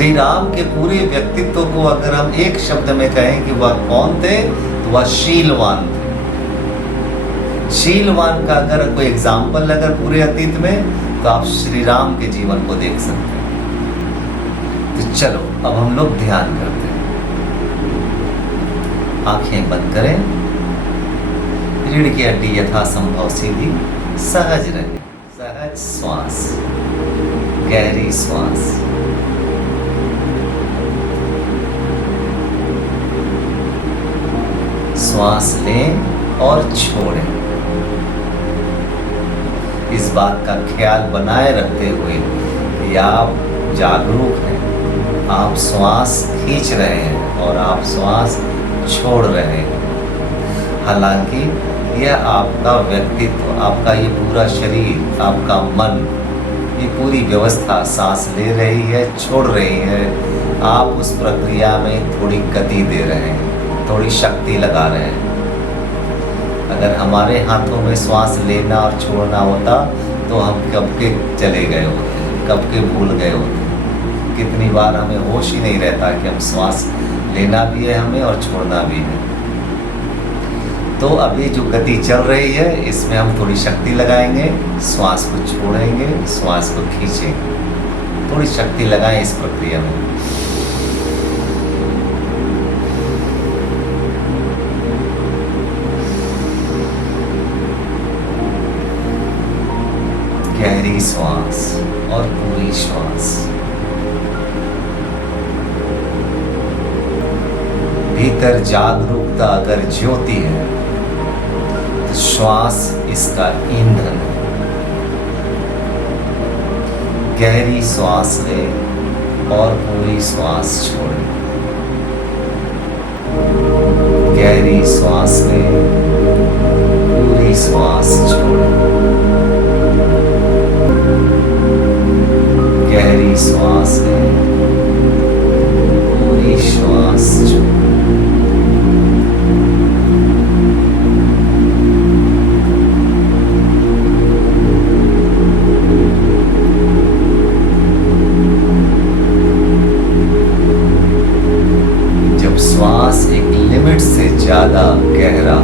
श्री राम के पूरे व्यक्तित्व को अगर हम एक शब्द में कहें कि वह कौन थे, तो वह शीलवान थे। शीलवान का अगर कोई एग्जाम्पल अगर पूरे अतीत में, तो आप श्री राम के जीवन को देख सकते हैं। तो चलो अब हम लोग ध्यान करते हैं। आंखें बंद करें, रीढ़ की हड्डी यथासंभव सीधी, सहज रहे, सहज श्वास, गहरी श्वास। श्वास लें और छोड़ें। इस बात का ख्याल बनाए रखते हुए कि आप जागरूक हैं, आप श्वास खींच रहे हैं और आप श्वास छोड़ रहे हैं। हालांकि यह आपका व्यक्तित्व, आपका ये पूरा शरीर, आपका मन, ये पूरी व्यवस्था सांस ले रही है, छोड़ रही है। आप उस प्रक्रिया में थोड़ी गति दे रहे हैं, थोड़ी शक्ति लगा रहे हैं। अगर हमारे हाथों में श्वास लेना और छोड़ना होता तो हम कब के चले गए होते, कब के भूल गए होते। कितनी बार हमें होश ही नहीं रहता कि हम श्वास लेना भी है हमें और छोड़ना भी है। तो अभी जो गति चल रही है, इसमें हम थोड़ी शक्ति लगाएंगे, श्वास को छोड़ेंगे, श्वास को खींचेंगे। थोड़ी शक्ति लगाएं इस प्रक्रिया में। गहरी श्वास और पूरी श्वास। भीतर जागरूकता अगर ज्योति है, तो श्वास इसका ईंधन है। गहरी श्वास लें और पूरी श्वास छोड़ें। गहरी श्वास लें, पूरी श्वास छोड़ें। गहरी श्वास लें, पूरी श्वास छोड़ें। जब श्वास एक लिमिट से ज़्यादा गहरा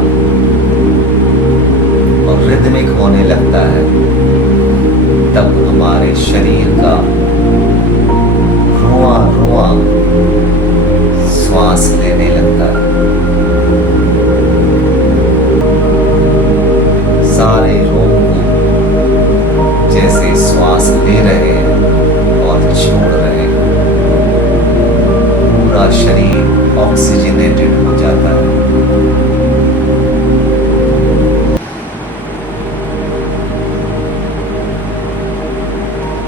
और रिदमिक होने लगता है, तब हमारे शरीर का रुआ रुआ श्वास लेने लगता है। सारे रोग को जैसे श्वास ले रहे हैं और छोड़ रहे हैं। पूरा शरीर ऑक्सीजनेटेड हो जाता है।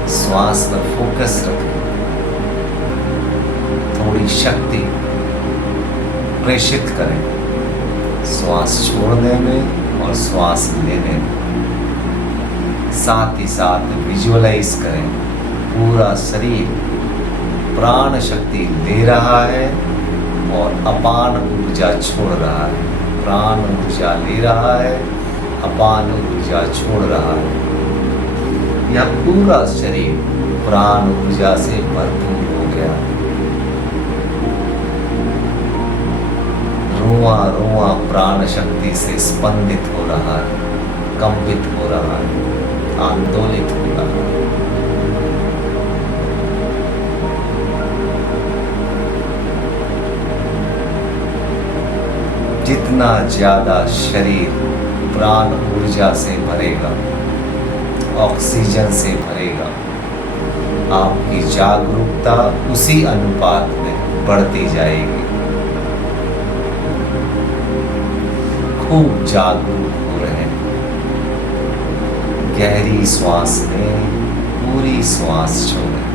श्वास पर फोकस रखें, थोड़ी शक्ति प्रेषित करें श्वास छोड़ने में और श्वास लेने में। साथ ही साथ विजुअलाइज करें पूरा शरीर प्राण शक्ति ले रहा है और अपान ऊर्जा छोड़ रहा है। प्राण ऊर्जा ले रहा है, अपान ऊर्जा छोड़ रहा है। यह पूरा शरीर प्राण ऊर्जा से भरपूर हो गया। रोआ रोआ प्राण शक्ति से स्पंदित हो रहा है, कंपित हो रहा है, आंदोलित हो रहा है। जितना ज्यादा शरीर प्राण ऊर्जा से भरेगा, ऑक्सीजन से भरेगा, आपकी जागरूकता उसी अनुपात में बढ़ती जाएगी। खूब जागरूक हो रहे हैं। गहरी श्वास लें, पूरी श्वास छोड़ें।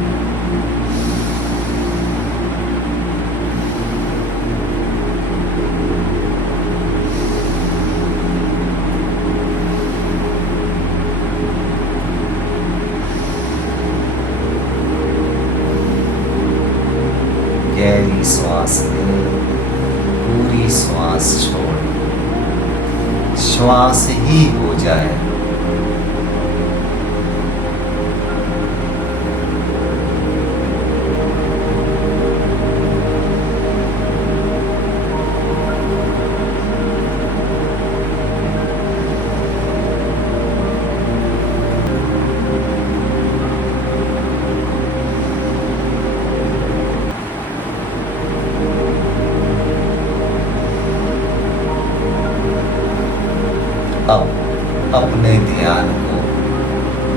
गहरी श्वास लें, पूरी श्वास छोड़ें। श्वास ही हो जाए।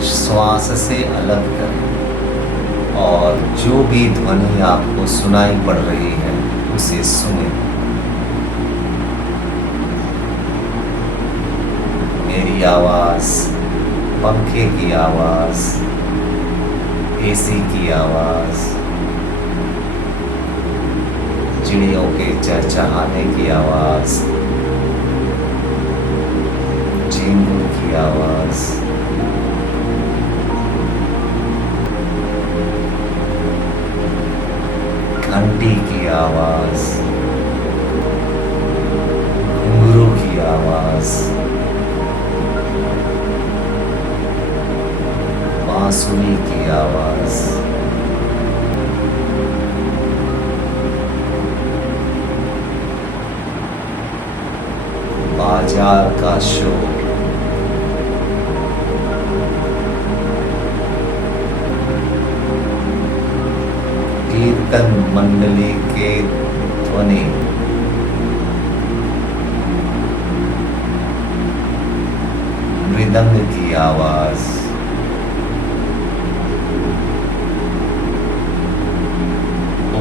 श्वास से अलग करें और जो भी ध्वनि आपको सुनाई पड़ रही है उसे सुनें। मेरी आवाज़, पंखे की आवाज़, एसी की आवाज़, चिड़ियों के चहचहाने की आवाज़, झींगुर की आवाज़, घंटी की आवाज़, घुंघरू की आवाज़, बांसुरी की आवाज़, बाजार का शोर, कीर्तन मंडली के ध्वनि, मृदंग की आवाज़,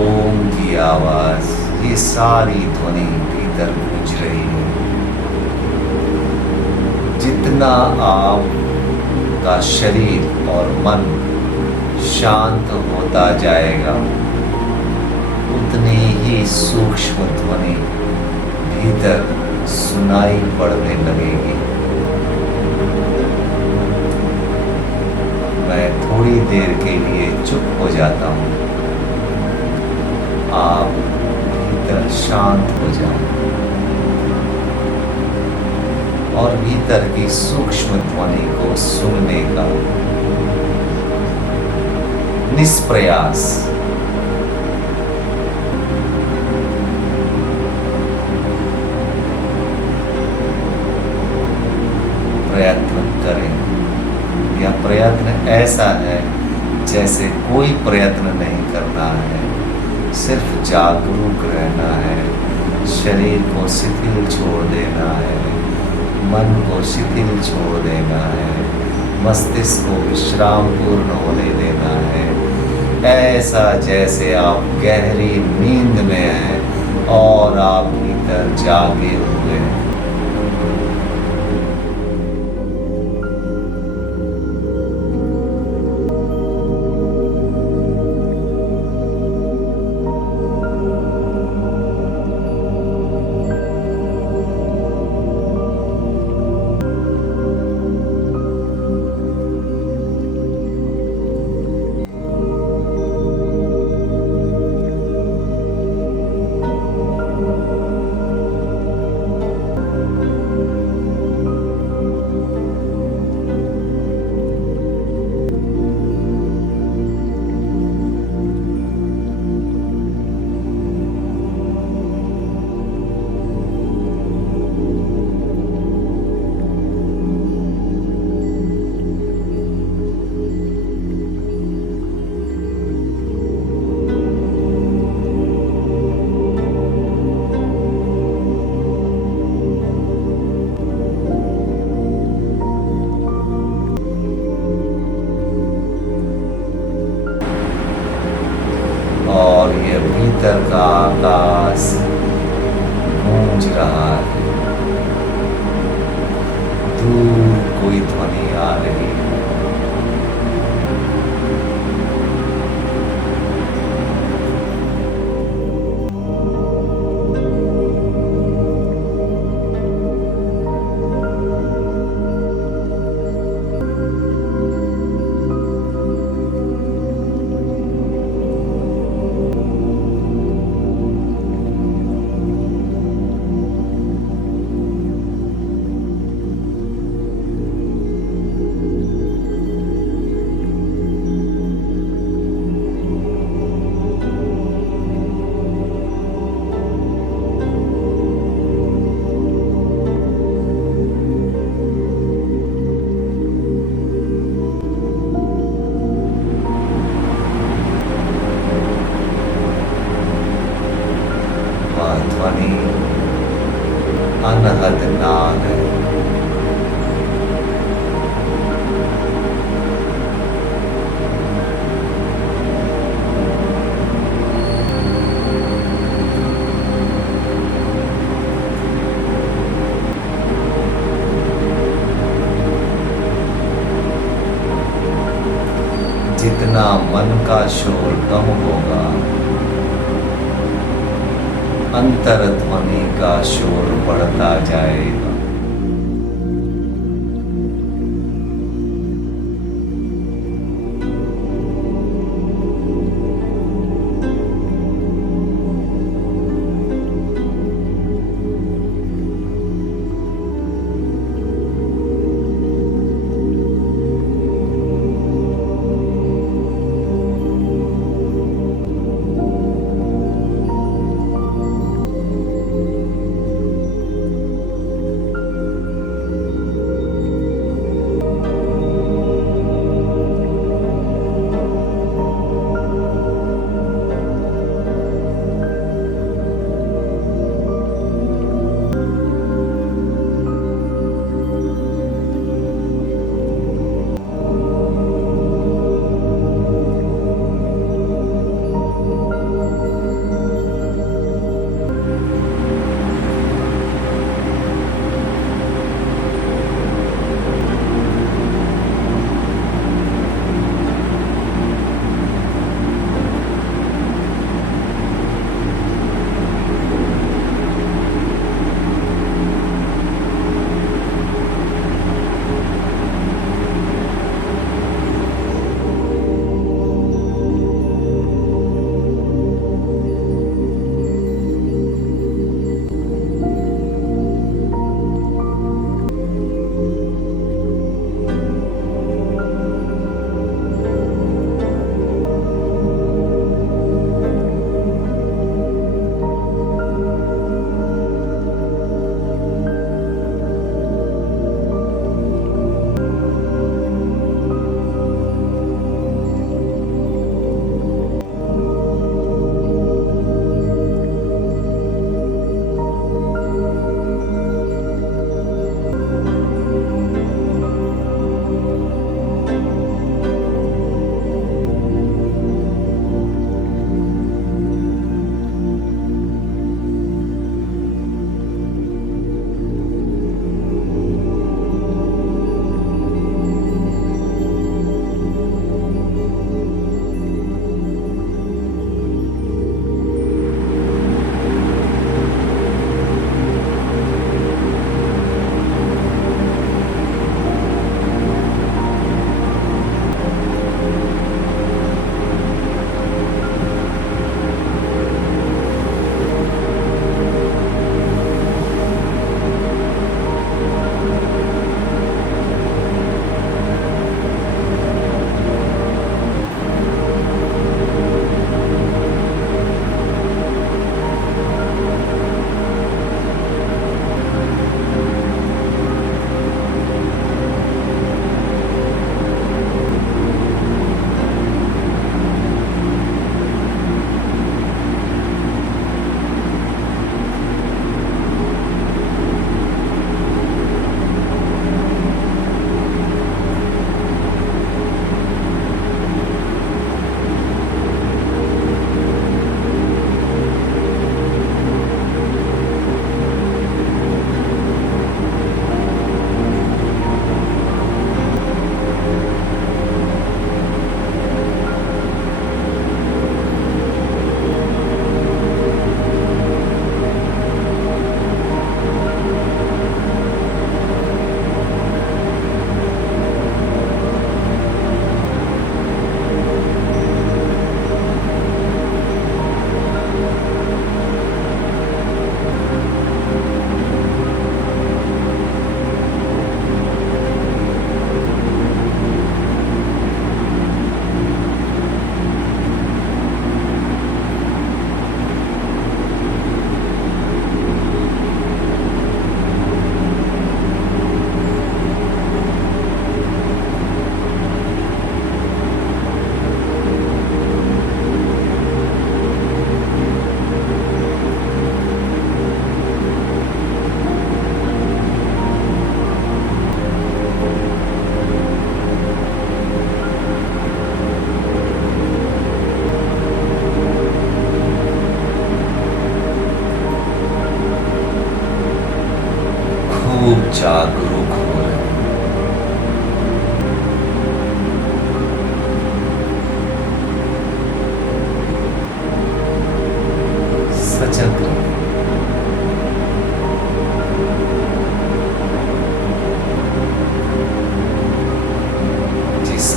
ओम की आवाज़, ये सारी ध्वनि भीतर गूंज रही है। जितना आपका शरीर और मन शांत होता जाएगा उतनी ही सूक्ष्म ध्वनि भीतर सुनाई पड़ने लगेगी। मैं थोड़ी देर के लिए चुप हो जाता हूँ, आप भीतर शांत हो जाएं और भीतर की सूक्ष्म ध्वनि को सुनने का निष्प्रयास प्रयत्न करें। यह प्रयत्न ऐसा है जैसे कोई प्रयत्न नहीं करना है, सिर्फ जागरूक रहना है, शरीर को शिथिल छोड़ देना है, मन को शिथिल छोड़ देना है, मस्तिष्क को विश्राम पूर्ण होने देना है, ऐसा जैसे आप गहरी नींद में हैं और आप भीतर जागे हुए हैं। जितना मन का शोर कम होगा, अंतर्ध्वनि का शोर बढ़ता जाएगा।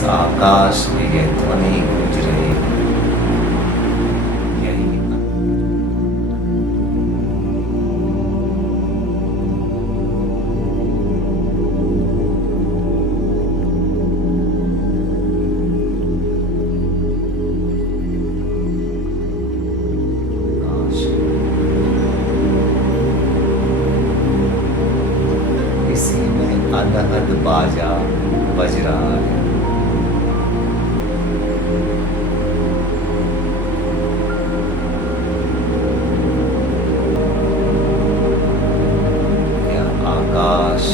आकाश में यह ध्वनि गूंज रही है। यही आकाश, इसी में अनहद बाजा बज रहा है। यह आकाश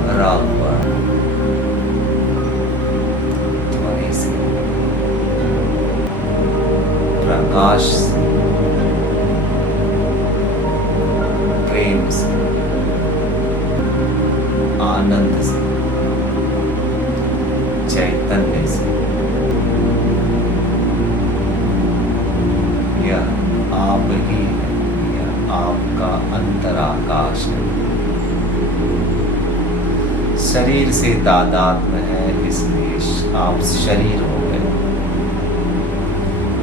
भरा हुआ है ध्वनि से, प्रकाश से, प्रेम से, आनंद से, चैतन्य से। यह आप ही है, यह आपका अंतराकाश है। शरीर से तादात्म्य है, इसलिए आप शरीर हो गए।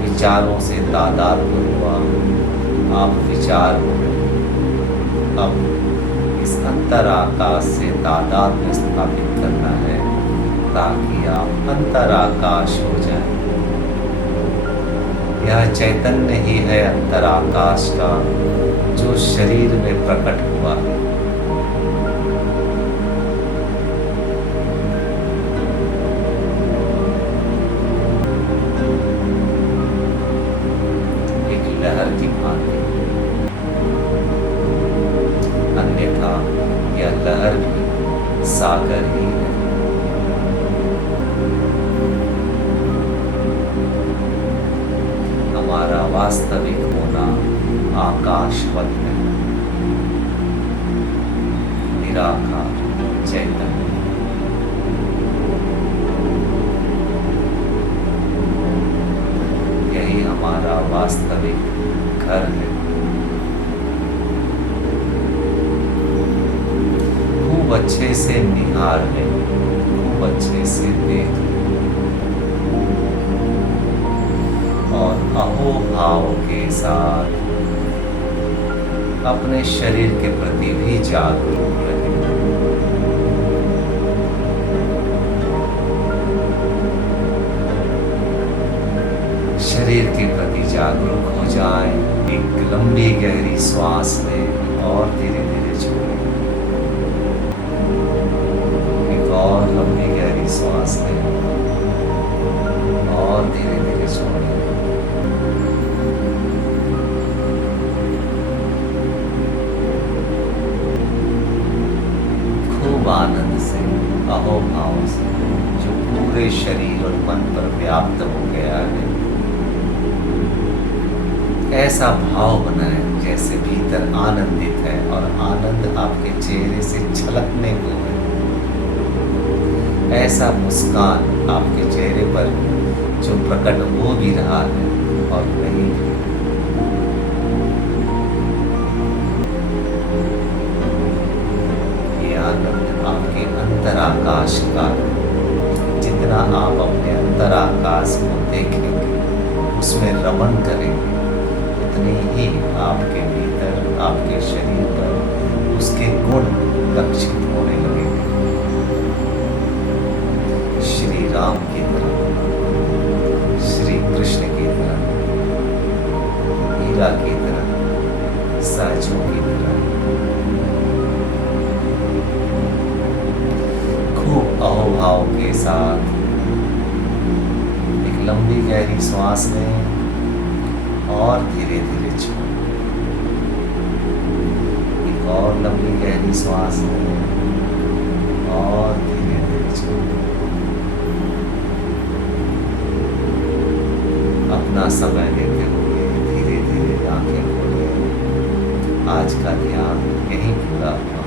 विचारों से तादात्म्य हुआ, आप विचार हो गए। अब इस अंतराकाश से तादात्म्य स्थापित करना है ताकि आप अंतराकाश हो जाए। यह चैतन्य ही है अंतराकाश का, जो शरीर में प्रकट हुआ है। एक लहर की भांति, अन्यथा यह लहर भी सागर ही है। हमारा वास्तविक होना आकाशवत है, निराकार चैतन्य। यही हमारा वास्तविक घर है। खूब अच्छे से निहार ले, खूब अच्छे से देख ले और अहोभाव के साथ अपने शरीर के प्रति भी जागरूक रहे। शरीर के प्रति जागरूक हो जाएं। एक लंबी गहरी श्वास लें और धीरे धीरे छोड़ें। एक और लंबी गहरी श्वास लें और धीरे धीरे छोड़ें। खूब आनंद से, अहोभाव से, जो पूरे शरीर और मन पर व्याप्त हो गया है, ऐसा भाव बनाएं जैसे भीतर आनंदित है और आनंद आपके चेहरे से झलकने को है। ऐसा मुस्कान आपके चेहरे पर जो प्रकट हो भी रहा है और नहीं भी। ये आनंद आपके अंतराकाश का है। जितना आप अपने अंतराकाश को देखेंगे, उसमें रमण करेंगे, उतनी ही आपके भीतर, आपके शरीर पर उसके गुण लक्षित होने लगेंगे। श्री राम की तरह, श्री कृष्ण की तरह, हीरा की तरह, साजों की तरह। खूब अहोभाव के साथ एक लंबी गहरी श्वास लें और धीरे धीरे छोड़ें। एक और लंबी गहरी श्वास लें और धीरे धीरे छोड़ें। अपना समय लेते हुए धीरे धीरे आंखें खोलें। आज का ध्यान यहीं पूरा हुआ।